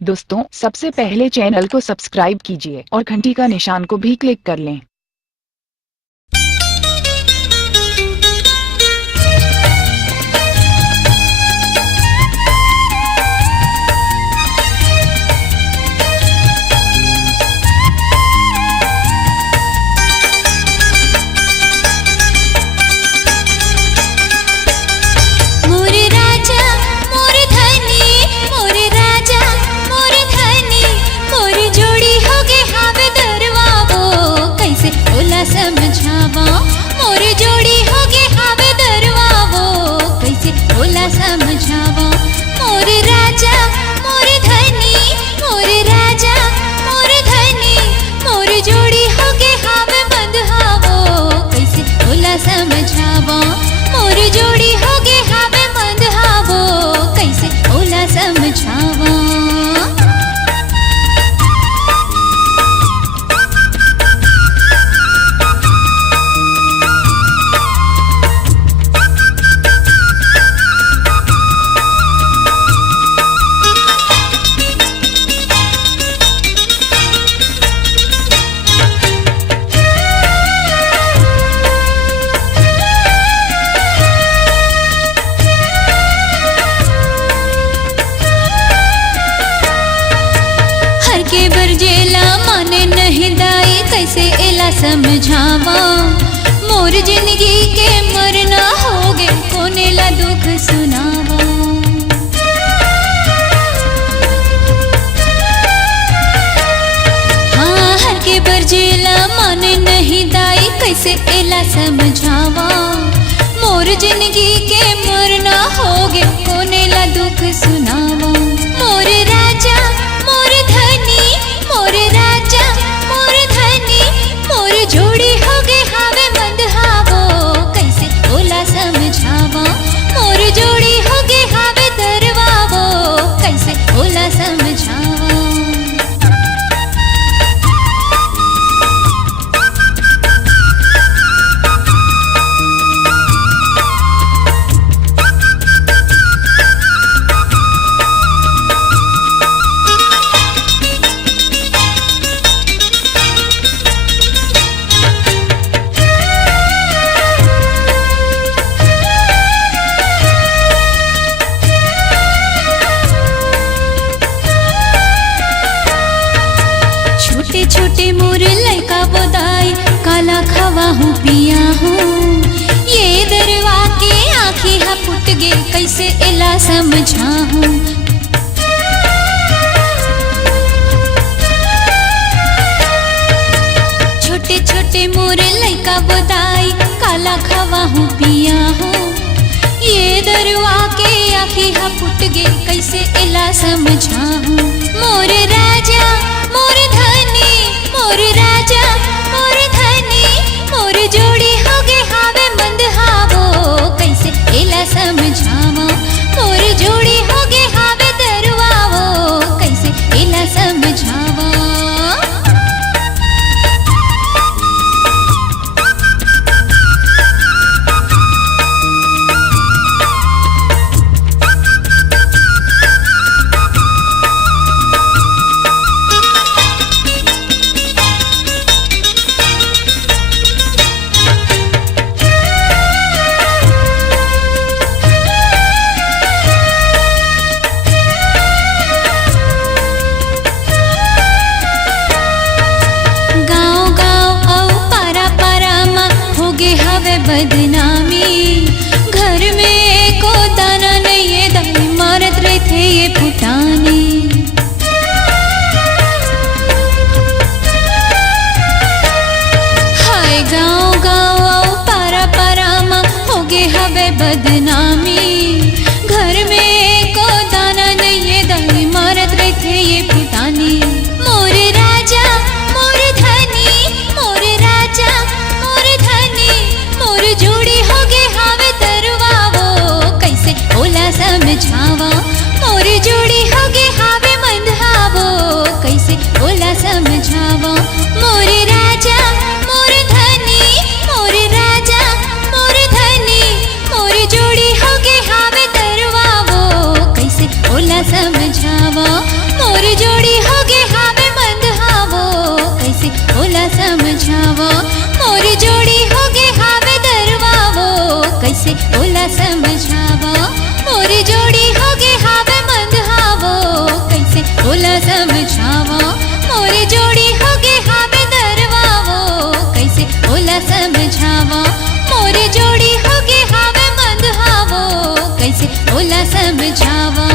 दोस्तों, सबसे पहले चैनल को सब्सक्राइब कीजिए और घंटी का निशान को भी क्लिक कर लें। समझावा मोर जोड़ी होगे हावे दरवा वो कैसे बोला समझावा मोर राजा मोर धनी मोर राजा मोर धनी मोर जोड़ी होगे हावे बंधहावो कैसे बोला समझावा मोर जोड़ी होगे हावे बंधहावो कैसे बोला समझावा। के बरजेला माने नहीं दाई कैसे एला समझावा मोर जिंदगी के मरना होगे कोनेला दुख सुनावा। हाँ हर के बरजेला माने नहीं दाई कैसे एला समझावा मोर जिंदगी के मरना होगे कोनेला दुख सुनावा। मोर राजा मोर धनी मोर राजा मोर धनी मोर जोड़ी होगे हावे बंधहावो कैसे बोला समझावा मोर जोड़ी होगे हावे दरवावो कैसे बोला समझावा। छोटे छोटे मोर लड़का बोदाई काला खवा हूँ पिया हूँ ये दरवा के आँखें हा फुट गे कैसे एला समझा हूँ। छोटे छोटे मोर लड़का बोदाई काला खवा हूँ पिया हूँ ये दरवा के आँखें हा फुट गे कैसे एला समझा हूँ। मोर राजा मोर धनी मोर राजा मोर धनी मोर जोड़ी होगे हावे बंधहावो कैसे एला समझावा मोर जोड़ी होगे हावे दरवावो कैसे एला समझावा। मोरे जोड़ी होगे हावे मंद हावो कैसे ओला समझावा।